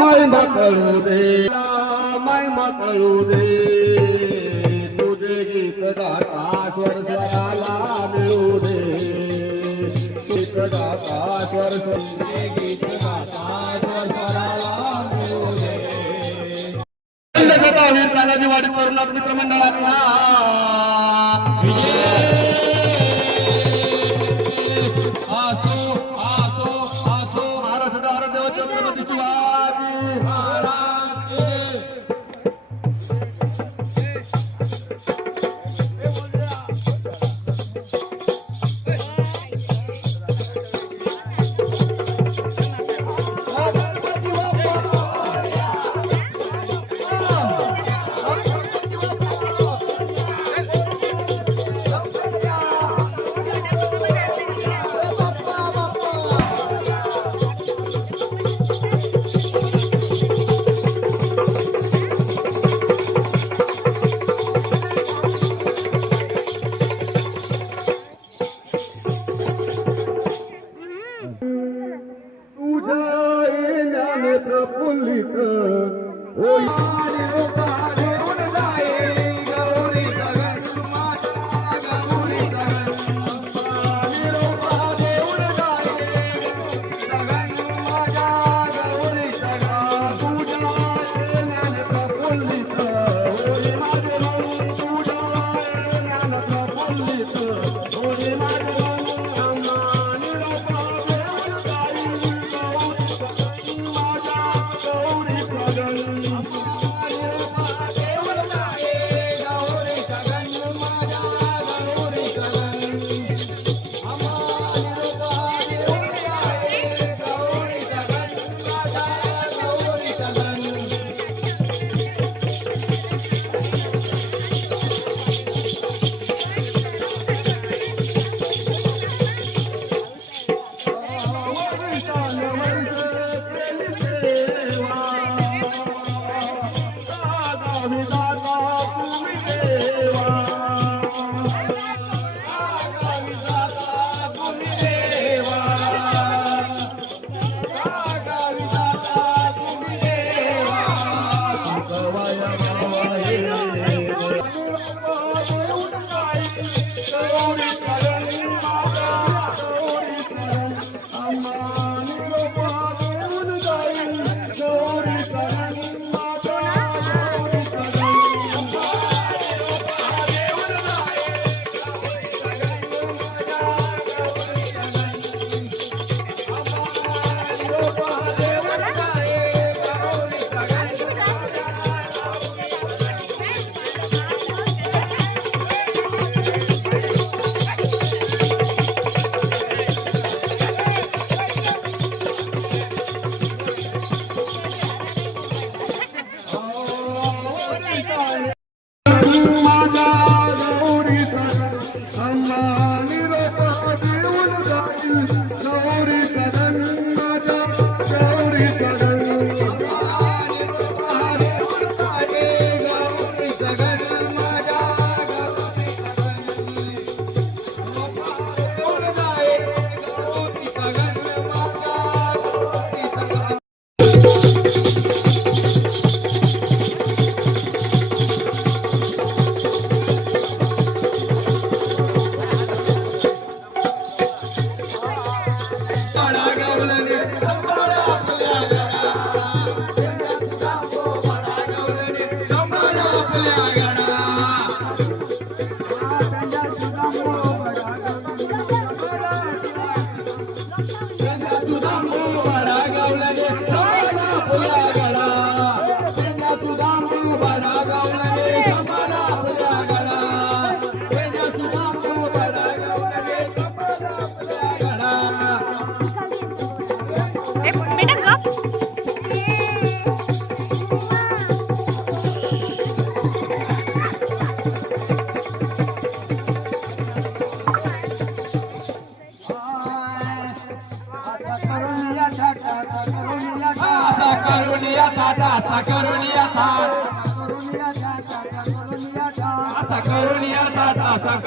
महिमा कळू दे, महिमा कळू दे, तुझे गीत गाता स्वर स्वराला मिळू दे, गीत गाता स्वर तुझे गीत गाता स्वर स्वराला मिळू दे. वीर तानाजी वाडी तरुणात मित्रमंडळातला महाराष्ट्र आराध्य छत्रपती शिवाजी महाराज प्रफुल्लित होई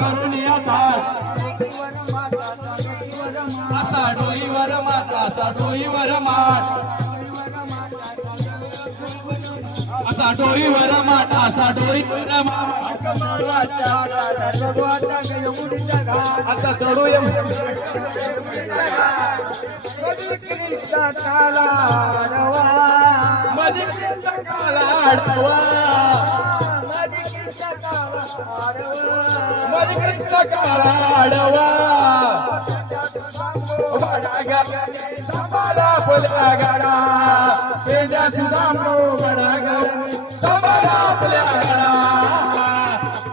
करुनिया डोईवर माता डोईवर मात असा डोईवर माठ असा डोईवर माठ आता चढूया मध्ये काला आडवा मध्ये कृष्ण काला आडवा संभाला फुल्या गडा पेंड्या सुधामो गडा गवळणी संभाला फुल्या गडा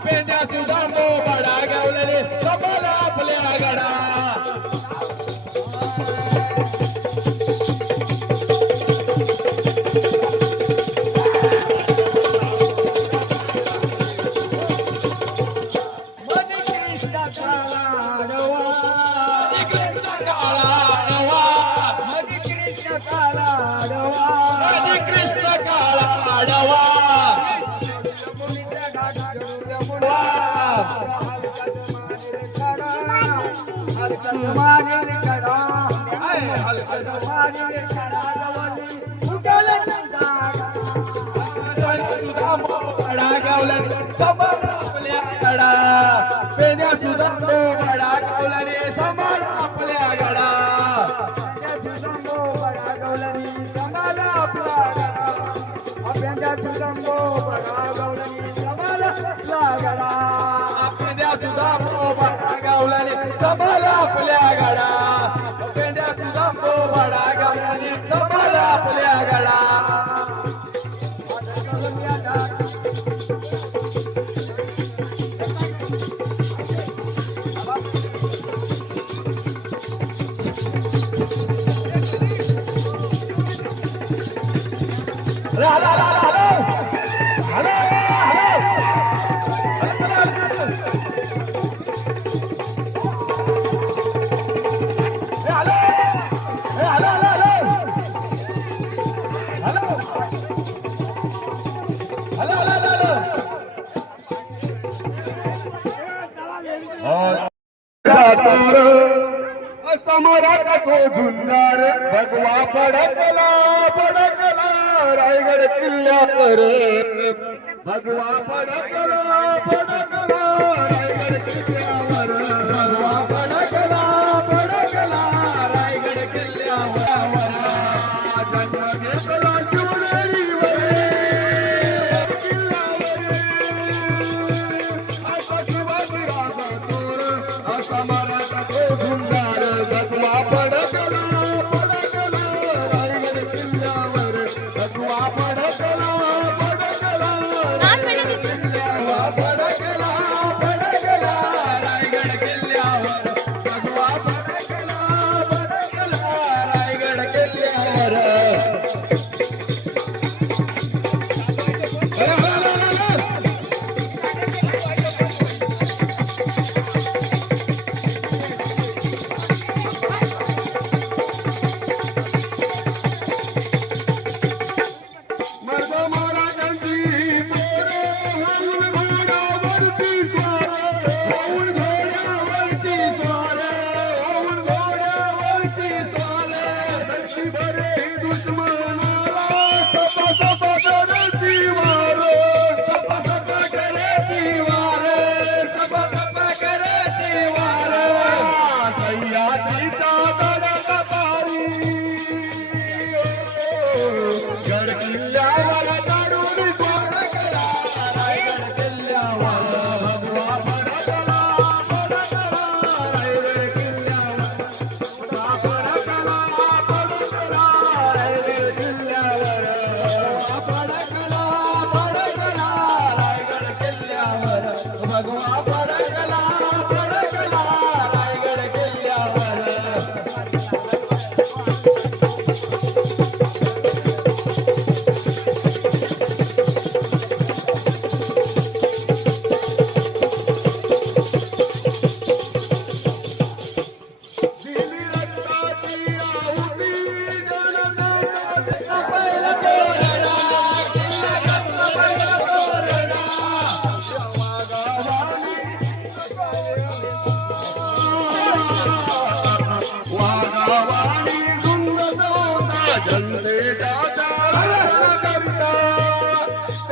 पेंड्या सुधामो गडा गवळणी संभाला फुल्या गडा संभाला आपल्या गडा पेंड्या तुझा बडा गावल्याने संभाला आपल्या गडा समोरात तो झुंजार भगवा पडकला पडकला रायगड किल्ल्यावर भगवा पडकला पडकला रायगड किल्ल्यावर भगवा पडकला पडकला रायगड किल्ल्यावर जन्म घेतला शिवनेरीवर किल्ल्यावर असा शिवाजीराजा थोर असा मराठा तो झुंजार भगवा पडकला पडकला रायगड किल्ल्यावर भगवा पडकला पडकला रायगड किल्ल्यावर पडकला पडकला रायगड किल्ल्यावर भगवा पडकला पडकला रायगड किल्ल्यावर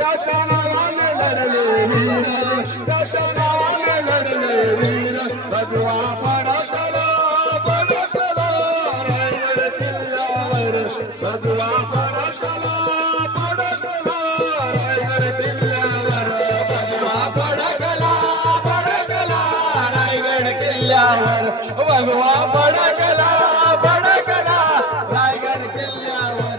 त्याच्या नावाने लढले वीर त्याच्या नावाने लढले वीर भगवा फडकला फडकला रायगड किल्ल्यावर भगवा फडकला फडकला रायगड किल्ल्यावर भगवा फडकला फडकला रायगड किल्ल्यावर भगवा फडकला फडकला रायगड किल्ल्यावर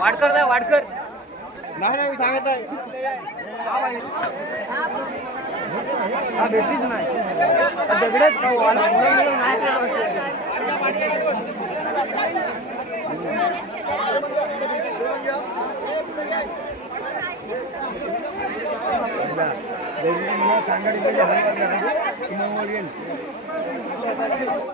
वाडकर जाय वाडकर नाही नाही सांगत आहे हा भेटलीच नाही दगडेच सांगा